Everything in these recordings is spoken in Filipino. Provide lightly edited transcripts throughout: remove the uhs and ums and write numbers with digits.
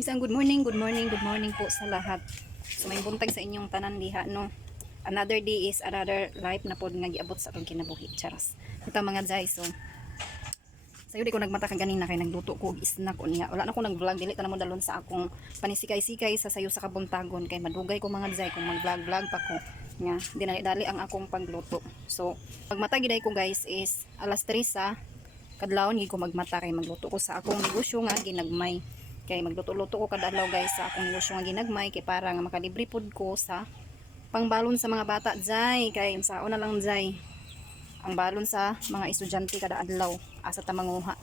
Isang good morning, good morning, good morning po sa lahat. So may buntag sa inyong tanan diha no. Another day is another life na pod nga giabot sa atong kinabuhi. Charas. Ito mga jay, so sayo di ko nagmata kag ganina kay nagluto ko og snack unya. Wala na ko nag-vlog, dili ta na mo dalon sa akong panisikay-sikay sa sayo sa kabuntagon kay madugay ko mga jay kung mag-vlog pa ko nga dinali-dali ang akong pagluto. So pagmata giday ko guys is alas 3 sa kadlawon gid ko magmata kay magluto ko sa akong negosyo nga ginagmay. Kay magluto-luto ko kada adlaw guys sa akong negosyo nga ginagmay kay para nga makalibre pod ko sa pangbalon sa mga bata jay, kay sa una lang jay ang balon sa mga estudyante kada adlaw asa ta manguha.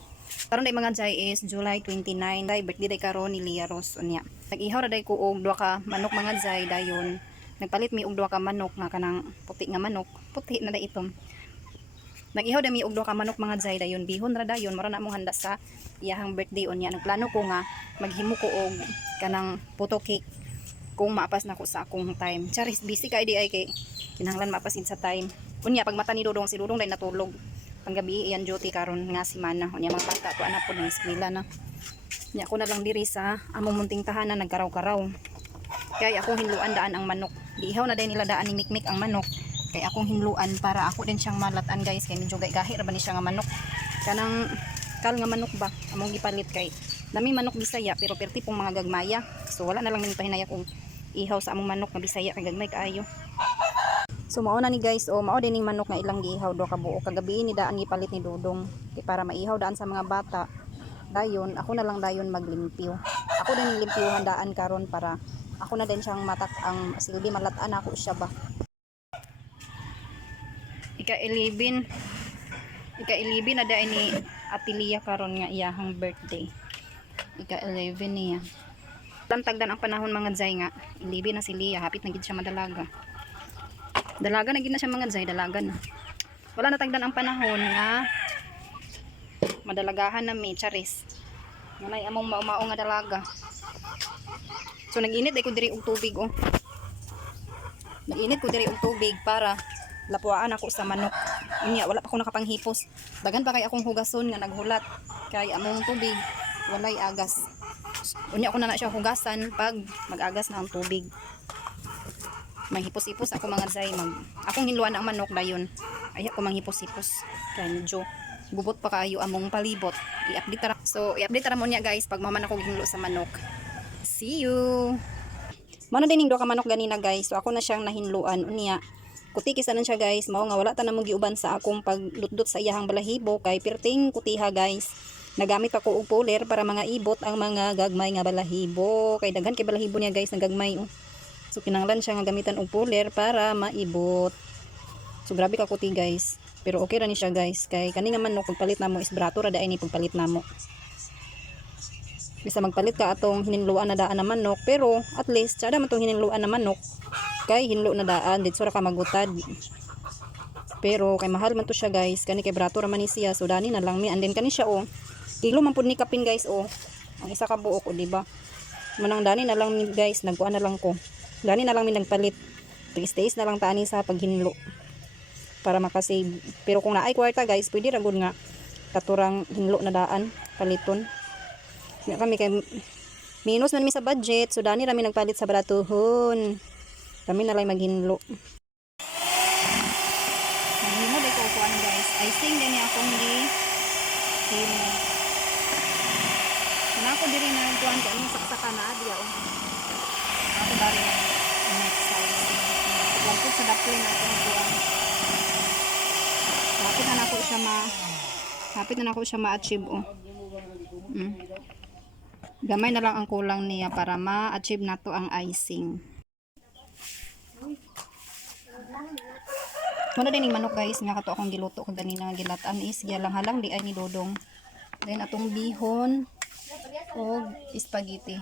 Karon day mga jay is July 29 day birthday day karon ni Lia Ros unya. Nag-ihaw ra day ko og duha ka manok mga jay dayon. Nagpalit mi og duha ka manok nga kanang puti nga manok, puti na day itom. Nag-ihaw dami og duha ka manok mga jay dayon bihon ra dayon mara na mong handa sa iyahang birthday unya. Nagplano ko nga maghimo ko og kanang photo cake kung maapas na ko sa akong time. Charis busy kay di ay kay kinahanglan maapasin sa time. Unya pag mata ni Dudong, si Dudong day natulog. Panggabi iyan duty karon nga semana. Unya mga bata to anak po ng eskwela na. Unya ako na lang diri sa among munting tahanan nagkaraw-karaw. Kay akong hinluan daan ang manok. Giihaw na day nila daan ni Mikmik ang manok. Kay akong hinluan para ako din siyang malatan guys kay medyo gahi ra ba ni siya nga manok. Kanang kal nga manok ba among gipalit kay nami manok Bisaya pero perti pong mga gagmaya. So wala na lang ning pahinaya kung ihaw sa among manok nga Bisaya kay gagmay kaayo. So mao na ni guys, mao din ning manok nga ilang giihaw do ka buok kagabi ni daan gipalit ni Dudong kay para maihaw daan sa mga bata. Dayon ako na lang dayon maglimpyo. Ako din limpyuhan daan karon para ako na din siyang matak ang silbi malatan ako siya ba. Ika-11 na daan ni Atilia karon nga iyahang birthday. Ika-11 niya. Tagdan ang panahon mga jay nga 11 na si Lia, hapit na gid siya madalaga. Dalaga na gid na siya mga jay, dalaga na. Wala na tagdan ang panahon nga madalagahan na mi charis. Nanay among mao nga dalaga. So nag-init ay ko diri og tubig oh. Nag-init ko diri og tubig para lapuaan ako sa manok. Unya wala pa ako nakapanghipos. Dagan pa kay akong hugason nga naghulat kay among tubig walay agas. Unya ako na siya hugasan pag mag-agas na ang tubig. Manghipos-hipos ako mga jay akong hinluan ang manok dayon. Ay ako manghipos-hipos kay medyo bubot pa kayo among palibot. I-update tara. So i-update tara mo niya guys pag maman ako ginlo sa manok. See you. Mano din ning duha ka manok ganina guys. So ako na siyang nahinluan unya. Kutikis na siya guys. Mao nga wala ta na mo giuban sa akong paglutdot sa iyahang balahibo kay perting kutiha guys. Nagamit ako og puller para mga ibot ang mga gagmay nga balahibo. Kay daghan kay balahibo niya guys nga gagmay oh. So kinahanglan siya nga gamitan og puller para maibot. So grabe ka kuti guys. Pero okay ra ni siya guys. Kay kani nga manok pagpalit namo is brato ra daay ni pagpalit namo. Bisa magpalit ka atong hininluan na daan na manok pero at least sada man tong hininluan na manok kay hinlo na daan dito ra ka magutad. Pero kay mahal man to siya guys. Kani kay brato ra man ni siya. So dani na lang mi and then kani siya oh. Kilo man pud ni kapin guys oh. Ang isa ka buok oh, di ba? Manang dani na lang mi guys, nagkuan na lang ko. Dani na lang mi nagpalit. Tiis-tiis na lang tani sa paghinlo para makasave. Pero kung naay kwarta guys, pwede ra gud nga katurang hinlo na daan paliton. Nga kami kay minus man mi sa budget, so dani ra mi nagpalit sa baratuhon. Kami na lang maghinlo. Naghimo day ko kuan guys. I think din akong di himo. Kana ko diri na kuan ka ni saksakan na adya oh. Ako dari next size. Lampot sa daplin akong kuan. Hapit na nako siya ma-achieve oh. Gamay na lang ang kulang niya para ma-achieve nato ang icing. Muna din yung manok guys nga kato akong giluto kag ganina gilatan is gihalang-halang di ay ni Dodong. Then atong bihon og spaghetti.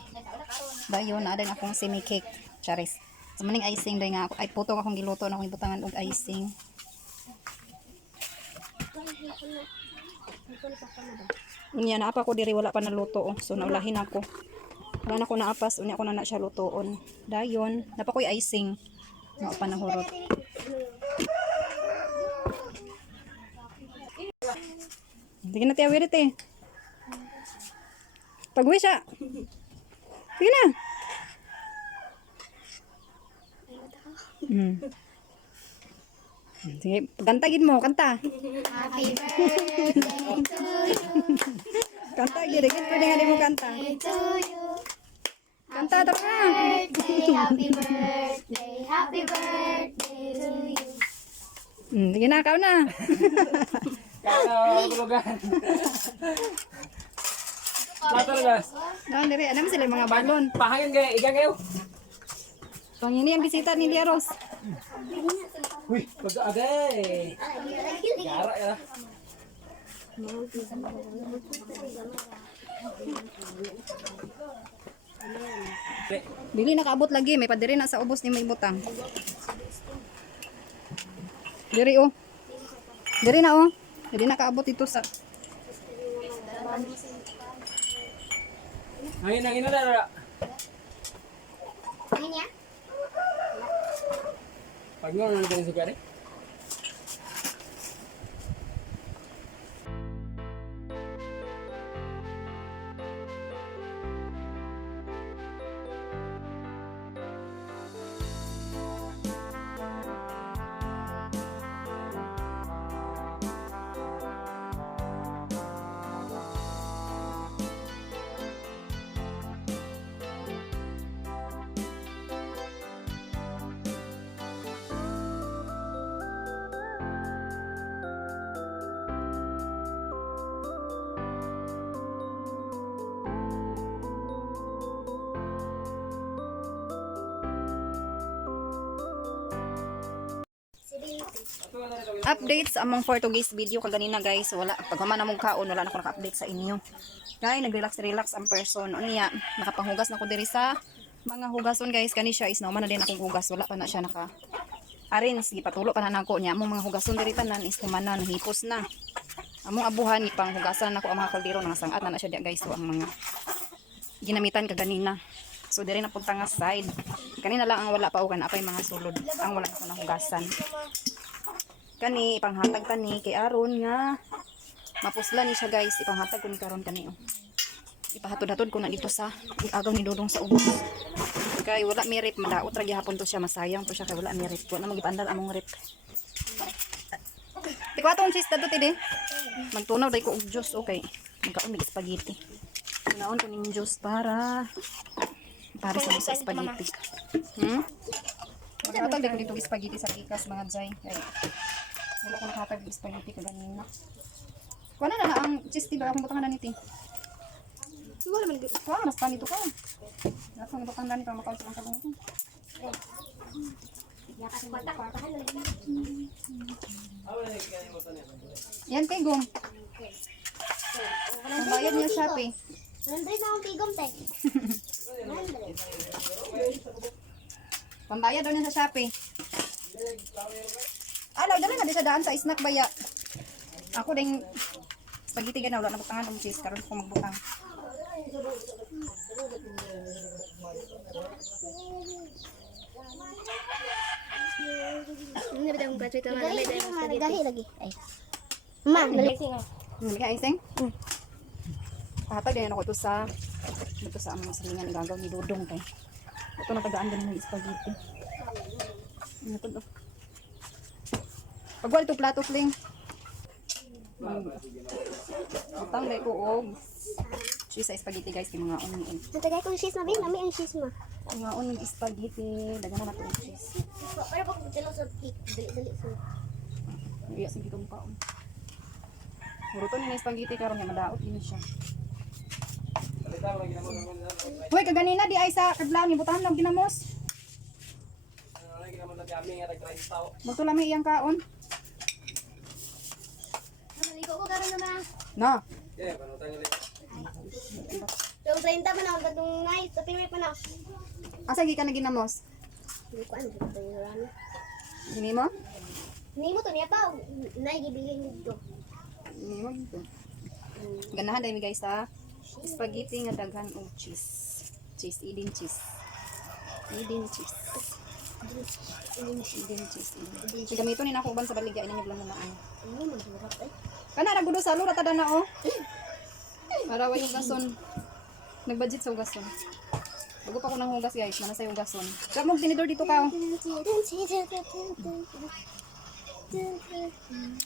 Dayon na din akong semi cake charis. So maning icing day nga ako ay putong akong giluto na akong ibutangan og icing. Unya na apa ko diri wala pa naluto oh. So naulahin ako. Wala na ko naapas unya ko na siya lutoon. Dayon napa koy icing. Mao pa nahurot. Hindi na tiya wirit eh. Pag-uwi siya. Sige na. Sige, kantagin mo, kanta. Happy birthday to you. Kanta, gini, pwede nga di mo kanta. To you. Kanta, tara na. Happy birthday. Happy birthday to you. Sige na, ikaw na. Kaya bulugan. Latar gas. Doon, dire, alam mo sila yung mga balon. Pahangin kayo, iga kayo. Pangini ang bisita ni Liaros. Uy, pag-agay. Gara ya. Dili nakaabot lagi, may padiri na sa ubos ni may butang. Diri oh. Diri na oh. Dili nakaabot ito sa Hangin na dara. Ini ya. Pag mo na din suka rin. updates among for today's video kaganina guys. Wala paghuman na mong kaon, wala na ko naka-update sa inyo. Kaya nag-relax ang person. Unya, nakapanghugas na ko diri sa mga hugason guys. Kani siya is nauman na din akong hugas. Wala pa na siya naka arrange, gipatulo pa na nako niya. Among mga hugason diri tanan is kumanan, hipos na. Among abuhan ipang hugasan nako ang mga kaldero nga sangat na siya dia guys. So ang mga ginamitan kaganina. So diri na punta nga side. Kanina lang ang wala pa ugan apay mga sulod. Ang wala na ko na hugasan. Kani ipanghatag kani kay aron nga mapusla ni siya guys. Ipanghatag ko ni karon kani oh. Ipahatod-hatod ko na dito sa agaw ni Dodong sa ubos. Kay wala mi rip, madaot ra gyapon to siya, masayang to siya kay wala mi rip. Wala magipandal among rip. Tikwa cheese dadto tidi. Magtunaw day ko og juice okay. Magkaon mig spaghetti. Tunaon ko ning juice para sa spaghetti. Maghatag din ko dito spaghetti sa pikas mga jay. Kay wala ko nakatag spaghetti kaganina. Kuha na na ang cheese diba akong butangan na niti. Siguro naman dito. Kuha mas panito ka. Ako ng butangan na para makaon sa kalong ko. Yan kay Gum. Ang bayad niya Shopee. 100 na ang tigom te. Pambayad daw niya sa Shopee. Alaw, dala na di sa daan sa snack baya. Ako ding spaghetti gana, wala na butangan ng cheese. Karoon ko magbutang. Ini beda ang budget na gahi lagi. Ay. Ma, balik nga. Hindi ka ising? Pahatag din ako ito sa among salingan igagaw ni Dodong kay. Ito na tagaan din ng spaghetti. Ito do. Pagwal to plato fling. Utang dai ko og cheese sa spaghetti guys kay mga onion. Natagay kong cheese na bin, nami ang cheese ma. Mga onion spaghetti, dagan na nato og cheese. Pero pag dilo sa cake, dali sa. Iya sige tong paon. Muruto ni na spaghetti karon nga madaot din siya. Hoy kaganina di ay sa kadlaw ni butahan lang ginamos. Muto lami iyang kaon. Maligo ko karon na ma. Na. Yung 30 pa na ang night, tapi may pa na. Asa gi ka na ginamos? Hindi ko ano dito yung rami. Gini mo? Hindi mo to niya pa, naigibilin dito. Gini mo dito. Ganahan dai mi guys sa spaghetti nga daghan og cheese. Cheese, Eden cheese. Eden cheese. Eden cheese. Gamito ni nako uban sa baligya ini lang na ano. Ano man hirap eh. Kana ra gudo sa lura tada na oh. Para wa yung gason. Nagbudget sa gason. Bago pa ko nang hugas guys, mana sa hugason. Kaya mo tinidor dito ka.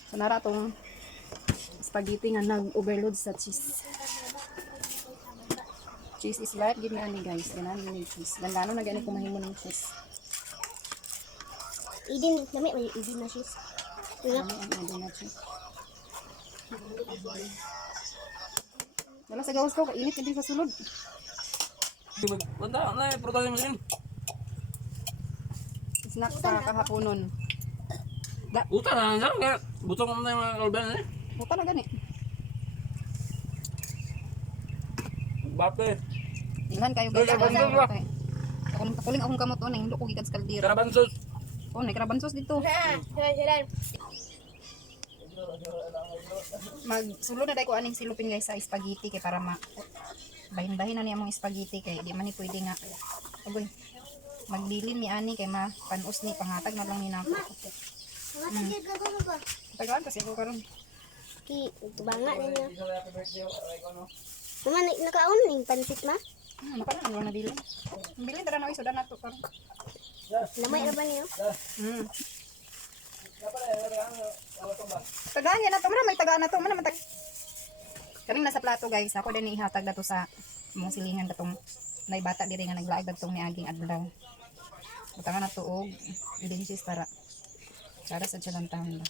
So nara tong spaghetti nga nag-overload sa cheese. Cheese is life, give me ani guys. Ganaan mo yung cheese. Gandano na ganit kumahin mo ng cheese. Idin, dami may idin na sis. Wala. Ano ang idin na cheese? Wala sa gawas ko, kainit ka din sa sulod. Punta, na, prutas mo din. Snack sa kahaponon. Uta na, dyan, kaya butong mo na yung kalban eh. Buta na gani. Bate. Ingan kayo guys. Kakuling akong kamot o, nahilo ko gikan sa kaldero. Karabansos. Oh, may karabansos dito. Magsulo na dahil ko aning silupin guys sa spaghetti kay para bahin-bahin na niya mong spaghetti kay di man ni pwede nga. Agoy. Magdilin ni ani kay panos ni pangatag na lang ni nako. Tagaan kasi ko karon. Ki, ito banga niya. Mama, nakaon ning pansit ma? Maka na ano na bilin. Bilin tara na iso na to karon. Lamay ra ba niyo? Tagaan yan na to. May tagaan na to. Mana matag. Karing nasa plato guys. Ako din ihatag na to sa mong silingan datong may bata diri nga naglaag datong ni aging adlaw. Butangan na to og delicious para sa tsalantang ba.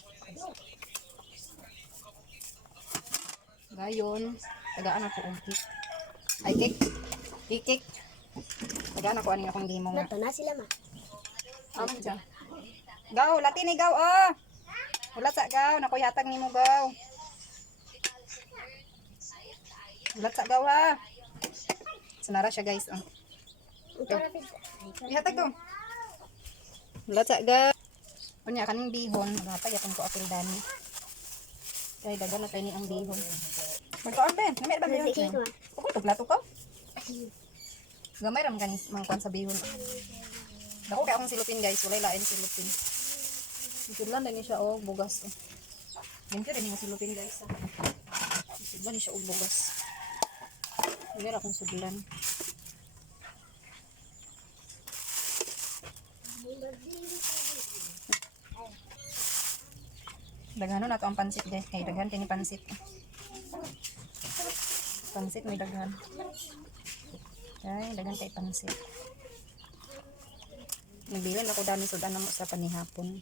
Gayon, tagaan ako og cake. Ay cake. Cake. Tagaan ako aning akong limong nga. Nato na sila ma. Ano dyan? Gaw, lati ni gaw, oh! Ulat sa gaw, nakoy hatag ni mo gaw. Ulat sa gaw ha. Sanara siya guys, oh. Ihatag to. Ulat sa gaw. Kunya, kaning bihon, hatag akong ko apil dani. Kaya dagan na tayo ni ang bihon. Magkaan ba? Namit ba bihon siya? Kung ito, plato ko? Gamay ram ganis, mangkuan sa bihon. Dako kaya akong silupin guys, walay lain silupin. Isudlan din siya og bugas. Limpyo din yung silupin guys. Isudlan din siya og bugas. Walay akong sudlan. Daghano na to ang pansit guys. Kay daghan tini pansit. Pansit may daghan. Ay, daghan kay pansit. Nagbilin ako dami sudan na mo sa panihapon.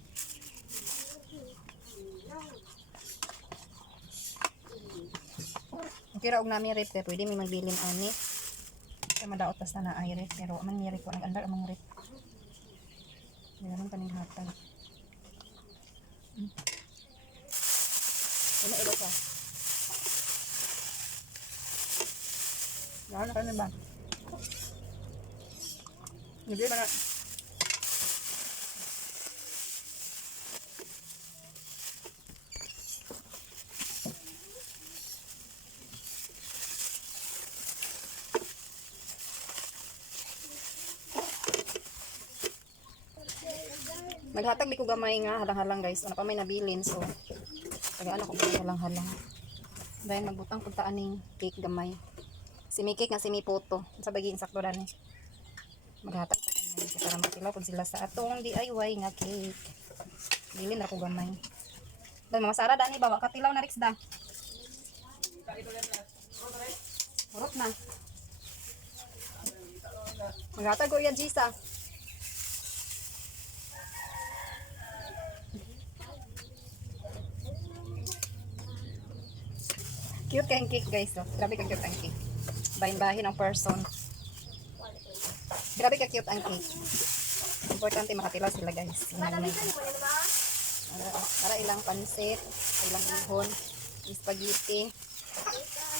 Okay ra og nami rep kay pwede mi magbilin ani. Kaya madaot tas na ay rep pero man mi rep ko nag-andar among rep. Di naman panihapon. Ano ilo ka? Ano ka na ba? Hindi ba na? Maghatag di ko gamay nga halang-halang guys. Ano pa may nabilin so tagaan ako gamay halang-halang. Dahil magbutang punta aning cake gamay. Simi cake nga simi poto. Sa bagi insakto dani. Maghatag pa kami para matilaw kung sila sa atong DIY nga cake. Bilin ra ko gamay. Dahil mga Sara dani ba katilaw na riks da. Urot na. Maghatag ko iya Gisa. Cute kayong cake guys, oh. Grabe ka cute ang cake. Bahin-bahin ang person. Grabe ka cute ang cake. Importante makatilaw sila guys. Para ilang pansit, ilang ihon, spaghetti,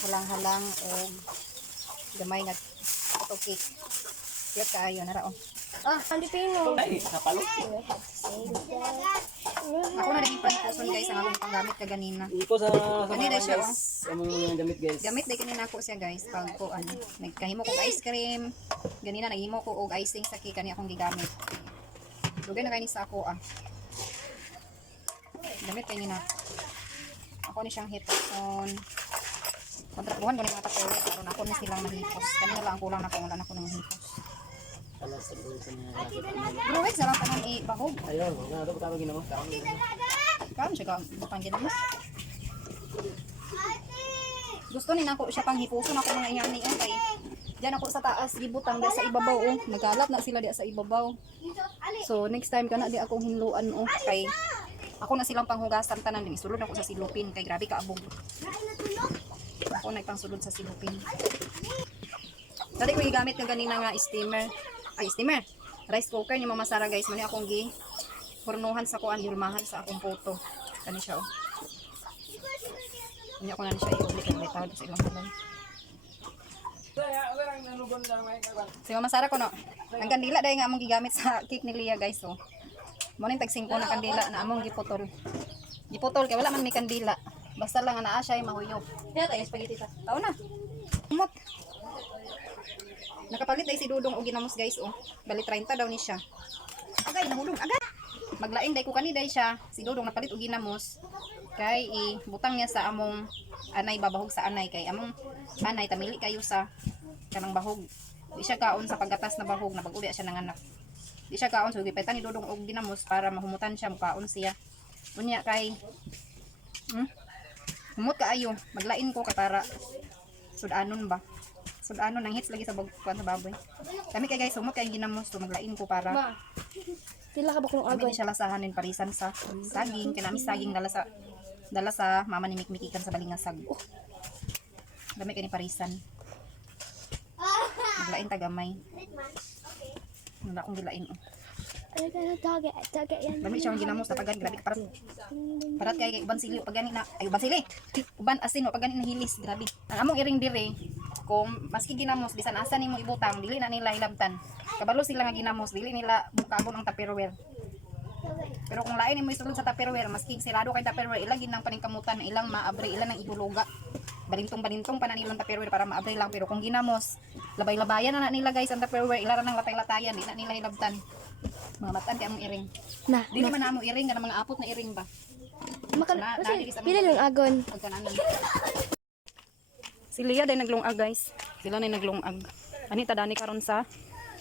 halang-halang o gamay nga ito cake. Cute kaayo, nara oh. Ah, andi pino. Ay, napalo. Ako na naging pantason guys ang akong panggamit kaganina. Iko sa Kanina mga siya, guys. Among damit guys. Gamit day kanina ko siya guys pag ko ano, nagkahimo ko ice cream. Ganina naghimo ko og icing sa cake kani akong gigamit. Dugay na kani sa ako ah. Gamit kay nina. Ako ni siyang hipon. Kontrabuhan ko ni mga tapulit aron ako ni silang mahipos. Kanina lang ang kulang na ko wala na ko nang mahipos. Bro, wait, sarap tanan i-bahog. Ayun, ano ba tawag ginamos? Karon siya ka butang ginamos. Gusto ni nako siya pang hipuson ako mga ingani kay diyan ako sa taas gibutang dahil sa ibabaw oh. Nagalat na sila diya sa ibabaw. So next time kana di akong hinluan oh kay ako na silang panghugasan tanan din isulod ako sa silupin kay grabe ka abog. Ako na ipangsulod sa silupin. Dali ko gigamit ng ganina nga steamer. Ay steamer. Rice cooker ni Mama Sara guys. Mani akong gi pornuhan sa kuan yulmahan sa akong photo. Kani siya oh. Hindi ako na siya i-ulit ang may tawad sa ilang bulan. Si Mama Sara ko no. Ang kandila dahil nga among gigamit sa cake ni Lia guys oh. Muna yung tag-5 na kandila na among giputol. Giputol kaya wala man may kandila. Basta lang naa siya ay mahuyop. Kaya tayo spaghetti ta. Tao na. Umot. Nakapalit dahil si Dudong o ginamos guys oh. Bali 30 daw ni siya. Agay nahulog agay. Maglaing dahil ko kani dahil siya. Si Dudong napalit o ginamos. Kay ibutang niya sa among anay babahog sa anay kay among anay tamili kayo sa kanang bahog. Di siya kaon sa paggatas na bahog na pag-uwi siya ng anak. Di siya kaon so gipetan ni Dudong og ginamos para mahumutan siya mukaon siya. Unya kay humot kaayo maglain ko kay para sudanon ba. Sudanon nang hits lagi sa kuan sa baboy. Kami kay guys humot kay ginamos so maglain ko para Pila ka ba kung agad siya lasahanin parisan sa saging kinami saging dala sa mama ni Mikmikikan sa balingasag. Dami kay ni parisan. Maglain tagamay. Wala akong gilain. Ay, taga yan. Dami siyang ginamos sa pagani grabe ka parat kay uban sili pagani na ay uban sili. Uban asin o pagani na hilis grabe. Ang among iring dire kung maski ginamos bisan asa nimo ibutang dili na nila hilabtan. Kabalo sila nga ginamos dili nila bukabon ang tupperware. Pero kung lain mo isulod sa tupperware maski sirado kay tupperware ilagin ng paningkamutan ilang maabre ilang ng ibuluga. Balintong pa na nilang tupperware para maabre lang pero kung ginamos labay-labayan na nila guys ang tupperware ilaran ng latay-latayan di na nila hilabtan. Mga matan kay among iring. Na. Di naman na among iring kana mga apot na iring ba. Pila lang agon. Pagkananan. Si Lia day naglungag guys. Sila na naglungag. Ani ta dani karon sa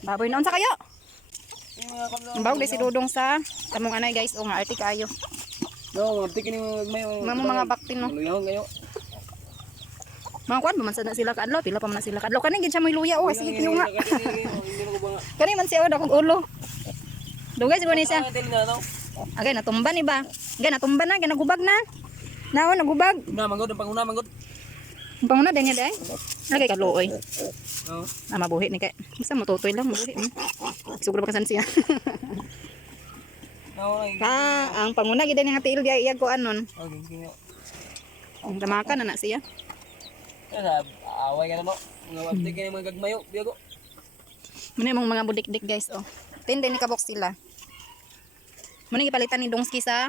baboy naon sa kayo. Ang bawog day si Dudong sa among anay guys o nga arte kayo. No, mabti kini mayo. Mga baktin no. Luyaw kayo. Mga kwan man na sila kadlaw pila pa man na sila kadlaw kani gid siya may luya o sige tiyo nga. Kani man siya dakong ulo. Dugay siguro ni siya. Agay natumban ni ba? Agay natumban na, agay nagubag na. Nao nagubag. Na manggod ang panguna manggod. Ang panguna din niya day. Agay kaluoy. Oo. Mabuhi ni kay. Basta matutoy lang mabuhi. Siguro pa kasan siya. Ang panguna gid ni nga tiil dia iyag ko anon. Okay, kinyo. Ang tamakan na siya. Kaya away ka na mo. Nga mabti kini mga gagmayo, biyago. Muna yung mga budik-dik guys oh. Tindi ni kabok sila. Muna gipalitan ni Dongski sa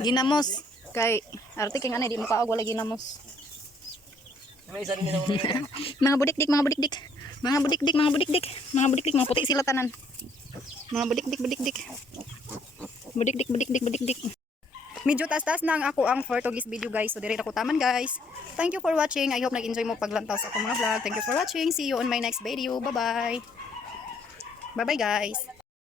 ginamos. Kay arte king anay di mo kaog wala ginamos. May isa rin nila. Mga budikdik, mga budikdik. Mga budikdik, mga budikdik. Mga budikdik, mga puti sila tanan. Mga budikdik, budikdik. Budikdik, budikdik, budikdik. Medyo taas-taas na ang ako ang for today's video guys. So dire ako taman guys. Thank you for watching. I hope nag-enjoy mo paglantaw sa akong mga vlog. Thank you for watching. See you on my next video. Bye-bye. Bye-bye guys.